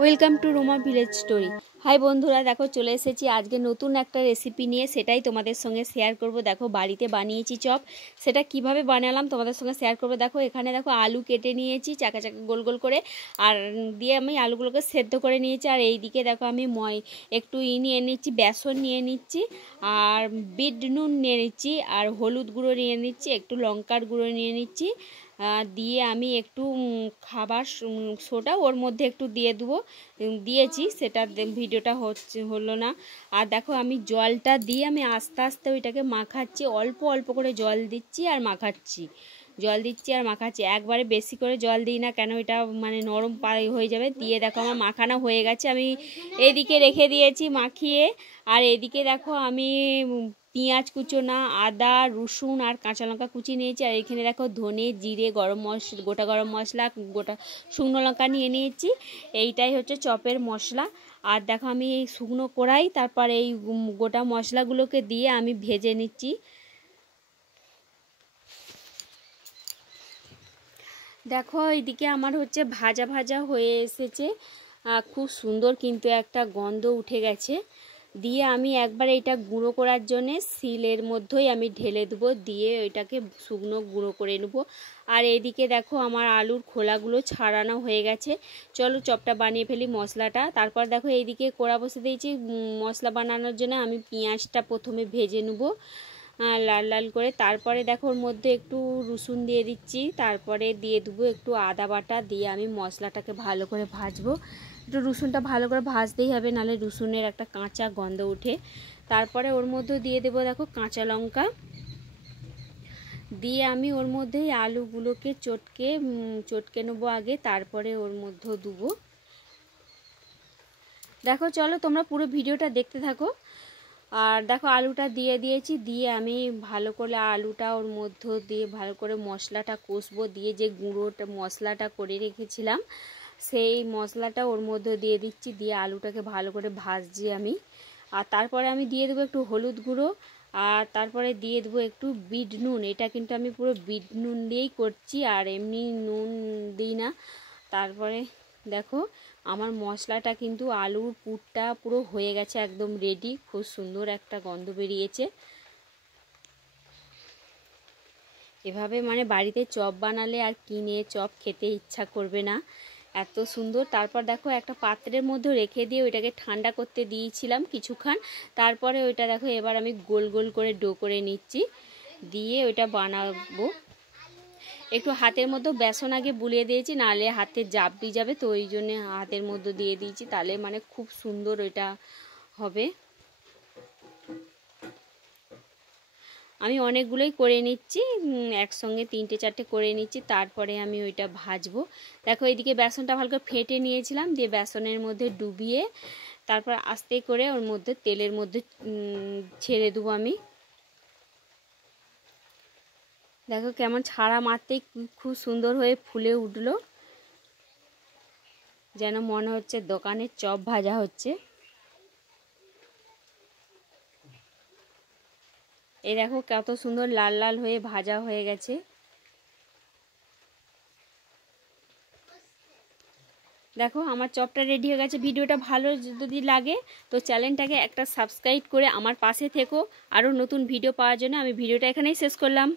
Welcome to Roma village story. Hi বন্ধুরা, দেখো চলে এসেছি আজকে নতুন একটা রেসিপি নিয়ে, সেটাই তোমাদের সঙ্গে শেয়ার করব। দেখো বাড়িতে বানিয়েছি চপ, সেটা কিভাবে বানালাম তোমাদের সঙ্গে শেয়ার করব। দেখো এখানে দেখো আলু কেটে নিয়েছি চাকা চাকা গোল গোল করে, আর দিয়ে আমি আলুগুলোকে সেদ্ধ করে নিয়েছি। আর এই দিকে দেখো আমি একটু নিয়ে নিচ্ছি, বেসন নিয়ে নিচ্ছি, আর বিট নুন নিয়ে নিচ্ছি, আর হলুদ গুঁড়ো নিয়ে নিচ্ছি, একটু লঙ্কার গুঁড়ো নিয়ে নিচ্ছি, দিয়ে আমি একটু খাবার সোডা ওর মধ্যে একটু দিয়েছি, সেটা ভিডিওটা হলো না। আর দেখো আমি জলটা দিয়ে আমি আস্তে আস্তে ওইটাকে মাখাচ্ছি, অল্প অল্প করে জল দিচ্ছি আর মাখাচ্ছি। একবারে বেশি করে জল দিই না, কেন এটা মানে নরম হয়ে যাবে। দিয়ে দেখো আমার মাখানো হয়ে গেছে, আমি এদিকে রেখে দিয়েছি মাখিয়ে। আর এদিকে দেখো আমি পেঁয়াজ কুচোনা, আদা, রসুন আর কাঁচা লঙ্কা কুচি নিয়েছি। আর এখানে দেখো ধনে, জিরে, গোটা গরম মশলা, গোটা শুকনো লঙ্কা নিয়ে নিয়েছি। এইটাই হচ্ছে চপের মশলা। আর দেখো আমি এই শুকনো কড়াই, তারপর এই গোটা মশলাগুলোকে দিয়ে আমি ভেজে নিচ্ছি। দেখো এইদিকে আমার হচ্ছে ভাজা ভাজা হয়ে এসেছে, খুব সুন্দর কিন্তু একটা গন্ধ উঠে গেছে। দিয়ে আমি একবার এটা গুঁড়ো করার জন্যে শিলের মধ্যেই আমি ঢেলে দেবো, দিয়ে ওইটাকে শুকনো গুঁড়ো করে নেবো। আর এইদিকে দেখো আমার আলুর খোলাগুলো ছাড়ানো হয়ে গেছে। চলো চপটা বানিয়ে ফেলি মশলাটা। তারপর দেখো এইদিকে কড়া বসে দিয়েছি মশলা বানানোর জন্য। আমি পেঁয়াজটা প্রথমে ভেজে নেবো লাল লাল করে। তারপরে দেখো ওর মধ্যে একটু রসুন দিয়ে দিচ্ছি, তারপরে দিয়ে দেবো একটু আদা বাটা, দিয়ে আমি মশলাটাকে ভালো করে ভাজবো। একটু রসুনটা ভালো করে ভাজতেই হবে, নাহলে রসুনের একটা কাঁচা গন্ধ ওঠে। তারপরে ওর মধ্যে দিয়ে দেবো দেখো কাঁচা লঙ্কা, দিয়ে আমি ওর মধ্যে আলুগুলোকে চটকে নেবো আগে, তারপরে ওর মধ্যে দেবো। দেখো চলো তোমরা পুরো ভিডিওটা দেখতে থাকো। আর দেখো আলুটা দিয়ে দিয়েছি, দিয়ে আমি ভালো করে আলুটা ওর মধ্যে দিয়ে ভালো করে মশলাটা কষবো। দিয়ে যে গুঁড়োটা মশলাটা করে রেখেছিলাম সেই মশলাটা ওর মধ্যে দিয়ে দিচ্ছি, দিয়ে আলুটাকে ভালো করে ভাজছি আমি। আর তারপরে আমি দিয়ে দেবো একটু হলুদ গুঁড়ো, আর তারপরে দিয়ে দেবো একটু বিট নুন। এটা কিন্তু আমি পুরো বিট নুন দিয়েই করছি, আর এমনি নুন দিই না। তারপরে দেখো আমার মশলাটা কিন্তু আলুর পুরটা পুরো হয়ে গেছে, একদম রেডি। খুব সুন্দর একটা গন্ধ বেরিয়েছে। এভাবে মানে বাড়িতে চপ বানালে আর কিনে চপ খেতে ইচ্ছা করবে না, এত সুন্দর। তারপর দেখো একটা পাত্রের মধ্যে রেখে দিয়ে ওইটাকে ঠান্ডা করতে দিয়েছিলাম কিছুক্ষণ। তারপরে ওইটা দেখো এবার আমি গোল গোল করে ডো করে নিচ্ছি, দিয়ে ওইটা বানাবো। একটু হাতের মধ্যে বেসন আগে বুলিয়ে দিয়েছি, নাহলে হাতে জাপটি যাবে, তো ওই জন্য হাতের মধ্যে দিয়ে দিয়েছি, তাহলে মানে খুব সুন্দর ওইটা হবে। আমি অনেকগুলোই করে নিচ্ছি, একসঙ্গে 3-4টে করে নিচ্ছি, তারপরে আমি ওইটা ভাজবো। দেখো এইদিকে বেসনটা ভালো করে ফেটে নিয়েছিলাম, দিয়ে বেসনের মধ্যে ডুবিয়ে তারপর আস্তে করে ওর মধ্যে তেলের মধ্যে ছেড়ে দেবো আমি। দেখো কেমন ছাড়া মারতেই খুব সুন্দর হয়ে ফুলে উঠলো, যেন মনে হচ্ছে দোকানের চপ ভাজা হচ্ছে। এই দেখো কত সুন্দর লাল লাল হয়ে ভাজা হয়ে গেছে। দেখো আমার চপটা রেডি হয়ে গেছে। ভিডিওটা ভালো যদি লাগে তো চ্যানেলটাকে একটা সাবস্ক্রাইব করে আমার পাশে থেকো। আরও নতুন ভিডিও পাওয়ার জন্য আমি ভিডিওটা এখানেই শেষ করলাম।